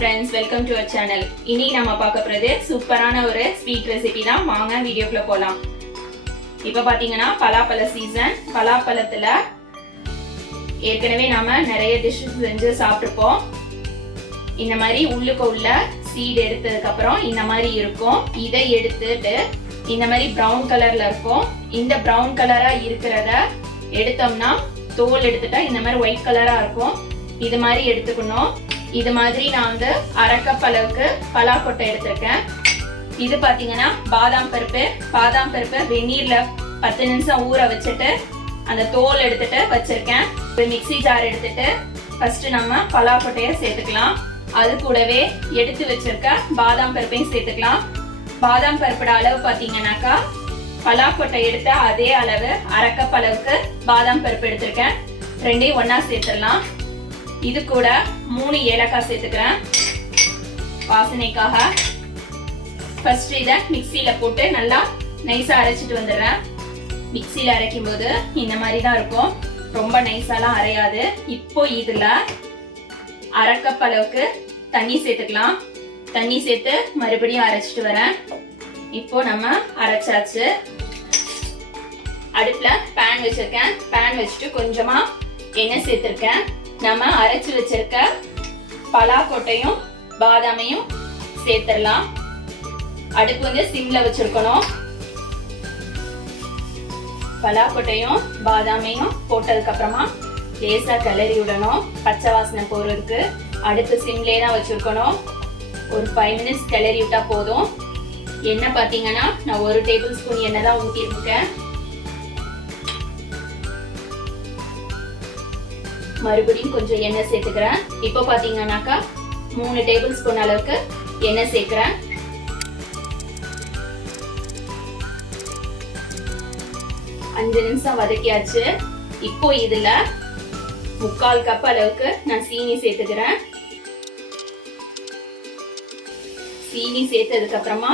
friends, welcome to our channel. இன்னைக்கு நாம பார்க்க போறது சூப்பரான ஒரு ஸ்வீட் ரெசிபி தான். வாங்க வீடியோக்குள்ள போலாம். இப்போ பாத்தீங்கன்னா பலாப்பழ சீசன். பலாப்பழத்துல ஏற்கனவே நாம நிறைய டிஷ்ஸ் செஞ்சு சாப்பிட்டுப்போம். இந்த மாதிரி உள்ளுக்கு உள்ள சீட் எடுத்ததுக்கு அப்புறம் இந்த மாதிரி இருக்கும். இதை எடுத்துட்டு இந்த மாதிரி பிரவுன் கலர்ல இருக்கும். இந்த பிரவுன் கலரா இருக்கிறத எடுத்தோம்னா தோல் எடுத்துட்டா இந்த மாதிரி ஒயிட் கலரா இருக்கும். இது மாதிரி எடுத்துக்கணும். இது மாதிரி நான் வந்து அரை கப் அளவுக்கு பலாக்கொட்டை எடுத்திருக்கேன். இது பாத்தீங்கன்னா பாதாம் பருப்பு வெந்நீர்ல 10 நிமிஷம் ஊற வச்சுட்டு அந்த தோல் எடுத்துட்டு வச்சிருக்கேன். ஒரு மிக்ஸி ஜார் எடுத்துட்டு ஃபர்ஸ்ட் நம்ம பலாக்கொட்டையை சேர்த்துக்கலாம். அது கூடவே எடுத்து வச்சிருக்க பாதாம் பருப்பையும் சேர்த்துக்கலாம். பாதாம் பருப்போட அளவு பாத்தீங்கன்னாக்கா பலாக்கொட்டை எடுத்த அதே அளவு அரை கப் அளவுக்கு பாதாம் பருப்பு எடுத்திருக்கேன். ரெண்டையும் ஒன்னா சேர்த்துடலாம். இது கூட 3 ஏலக்காய் சேர்த்துக்கிறேன் வாசனைக்காக. ஃபர்ஸ்ட் இதை மிக்சியில போட்டு நல்லா நைஸா அரைச்சிட்டு வந்துடுறேன். மிக்சியில அரைக்கும் போது இந்த மாதிரி தான் இருக்கும், ரொம்ப நைஸாலாம் அரையாது. இப்போ இதுல அரை கப் அளவுக்கு தண்ணி சேர்த்துக்கலாம். தண்ணி சேர்த்து மறுபடியும் அரைச்சிட்டு வரேன். இப்போ நம்ம அரைச்சாச்சு. அடுப்புல பேன் வச்சிருக்கேன். பேன் வச்சுட்டு கொஞ்சமா எண்ணெய் சேர்த்திருக்கேன். நம்ம அரைச்சு வச்சிருக்க பலாக்கொட்டையும் பாதாமையும் சேர்த்துடலாம். அடுப்பு வந்து சிம்ல வச்சிருக்கணும். பலாக்கொட்டையும் பாதாமையும் போட்டதுக்கு அப்புறமா லேசா கிளறி விடணும். பச்சை வாசனை போறதுக்கு அடுப்பு சிம்லே தான் வச்சிருக்கணும். ஒரு 5 மினிட்ஸ் கிளறி விட்டா போதும். எண்ணெய் பாத்தீங்கன்னா நான் 1 டேபிள் ஸ்பூன் எண்ணெய் தான் ஊற்றிருக்கேன். மறுபடியும் கொஞ்சம் எண்ணெய் சேர்த்துக்கிறேன். இப்போ பாத்தீங்கன்னாக்கா 3 டேபிள் ஸ்பூன் அளவுக்கு எண்ணெய் சேர்க்கிறேன். அஞ்சு நிமிஷம் வதக்கியாச்சு. இப்போ இதுல 3/4 கப் அளவுக்கு நான் சீனி சேர்த்துக்கிறேன். சீனி சேர்த்ததுக்கு அப்புறமா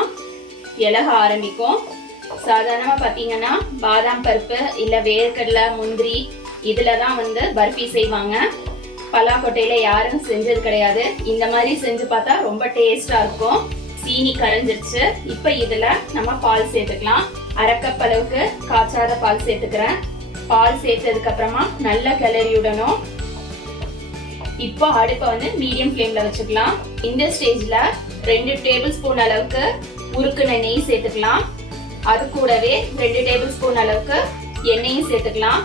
இலக ஆரம்பிக்கும். சாதாரணமா பாத்தீங்கன்னா பாதாம் பருப்பு இல்ல வேர்க்கடலை முந்திரி இதுலதான் வந்து பர்ஃபி செய்வாங்க. பலாக்கொட்டையில யாரும் செஞ்சது கிடையாது. இந்த மாதிரி செஞ்சு பார்த்தா ரொம்ப டேஸ்டா இருக்கும். சீனி கரைஞ்சிருச்சு. இப்ப இதுல நம்ம பால் சேர்த்துக்கலாம். அரை கப் அளவுக்கு காய்ச்சாத பால் சேர்த்துக்கிறேன். பால் சேர்த்ததுக்கு அப்புறமா நல்லா கிளறி விடணும். இப்போ அடுப்பை வந்து மீடியம் ஃப்ளேம்ல வச்சுக்கலாம். இந்த ஸ்டேஜ்ல 2 டேபிள் ஸ்பூன் அளவுக்கு உருக்குன நெய் சேர்த்துக்கலாம். அது கூடவே 2 டேபிள் ஸ்பூன் அளவுக்கு எண்ணெயும் சேர்த்துக்கலாம்.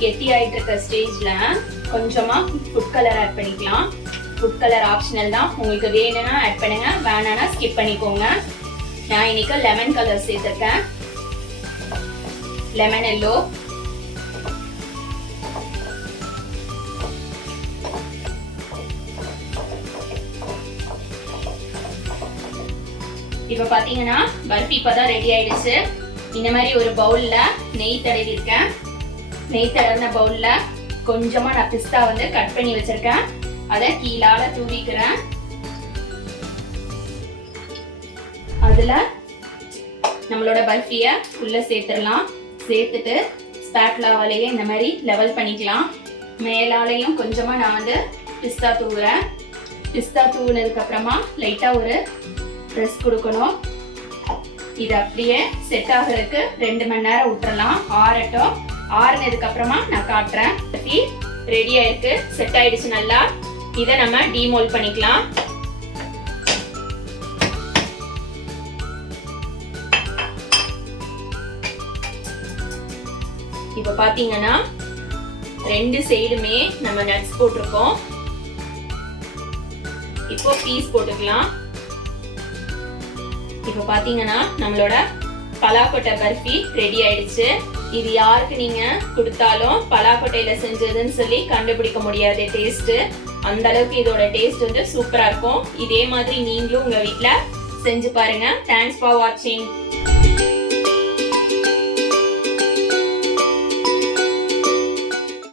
கெட்டி ஆயிட்டு இருக்க ஸ்டேஜ்ல கொஞ்சமா ஃபுட் கலர் ஆட் பண்ணிக்கலாம். ஃபுட் கலர் ஆப்ஷனல் தான், உங்களுக்கு வேணும்னா ஆட் பண்ணுங்க, வேணானா ஸ்கிப் பண்ணிக்கோங்க. நான் இன்னைக்கு லெமன் கலர் சேர்த்திருக்கேன். Lemon yellow. இப்ப பாத்தீங்கன்னா பர்ஃபி இப்பதான் ரெடி ஆயிடுச்சு. இந்த மாதிரி ஒரு பவுல்ல நெய் தடவி இருக்கேன். நெய் தடவின பவுல்ல கொஞ்சமா நான் பிஸ்தா வந்து கட் பண்ணி வச்சிருக்கேன். அதை கீழால தூவிக்கிறேன். அதுல நம்மளோட பர்ஃபிய உள்ள சேர்த்துடலாம். சேர்த்துட்டு ஸ்பேட்லாவாலேயே இந்த மாதிரி லெவல் பண்ணிக்கலாம். மேலாலையும் கொஞ்சமா நான் வந்து பிஸ்தா தூவுறேன். பிஸ்தா தூவுனதுக்கு அப்புறமா லைட்டா ஒரு ப்ரெஸ் கொடுக்கணும். இது அப்படியே செட் ஆகிறதுக்கு 2 மணி நேரம் விட்டுறலாம். ஆறட்டும். ஆறுனதுக்கு அப்புறமா நான் காட்டுறேன். ரெடி ஆயிருக்கு, செட் ஆயிடுச்சு நல்லா. இதை நம்ம டீமோல்ட் பண்ணிக்கலாம். இப்ப பாத்தீங்கன்னா 2 சைடுமே நம்ம நட்ஸ் போட்டிருக்கோம். இப்போ பீஸ் போட்டுக்கலாம். இப்ப பாத்தீங்கன்னா நம்மளோட பலாக்கொட்டை பர்ஃபி ரெடி ஆயிடுச்சு. இது யாருக்கு நீங்க கொடுத்தாலும் பலாக்கொட்டையில செஞ்சதுன்னு சொல்லி கண்டுபிடிக்க முடியாது டேஸ்ட். அந்த அளவுக்கு இதோட டேஸ்ட் வந்து சூப்பரா இருக்கும். இதே மாதிரி நீங்களும் உங்க வீட்ல செஞ்சு பாருங்க. தேங்க்ஸ் ஃபார் வாட்சிங்.